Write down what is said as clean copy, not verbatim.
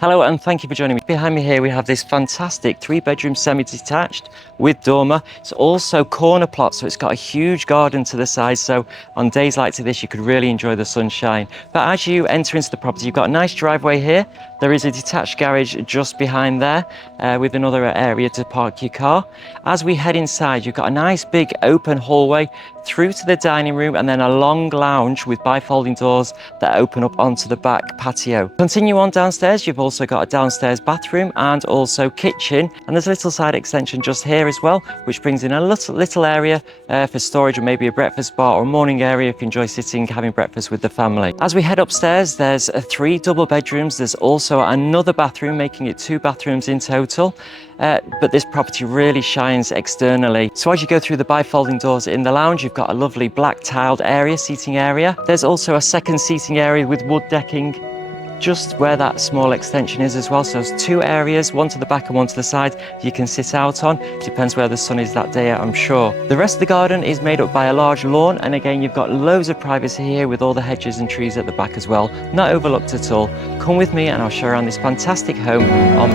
Hello and thank you for joining me. Behind me here we have this fantastic 3-bedroom semi-detached with dormer. It's also corner plot, so it's got a huge garden to the side, so on days like this you could really enjoy the sunshine. But as you enter into the property, you've got a nice driveway here. There is a detached garage just behind there with another area to park your car. As we head inside, you've got a nice big open hallway through to the dining room and then a long lounge with bifolding doors that open up onto the back patio. Continue on downstairs, you've also got a downstairs bathroom and also kitchen, and there's a little side extension just here as well, which brings in a little area for storage and maybe a breakfast bar or a morning area you can enjoy sitting having breakfast with the family. As we head upstairs, there's 3 double bedrooms. There's also another bathroom, making it 2 bathrooms in total. But this property really shines externally. So as you go through the bifolding doors in the lounge, you've got a lovely black tiled area, seating area. There's also a second seating area with wood decking just where that small extension is as well. So there's 2 areas, one to the back and one to the side you can sit out on. Depends where the sun is that day, I'm sure. The rest of the garden is made up by a large lawn, and again you've got loads of privacy here with all the hedges and trees at the back as well. Not overlooked at all. Come with me and I'll show you around this fantastic home on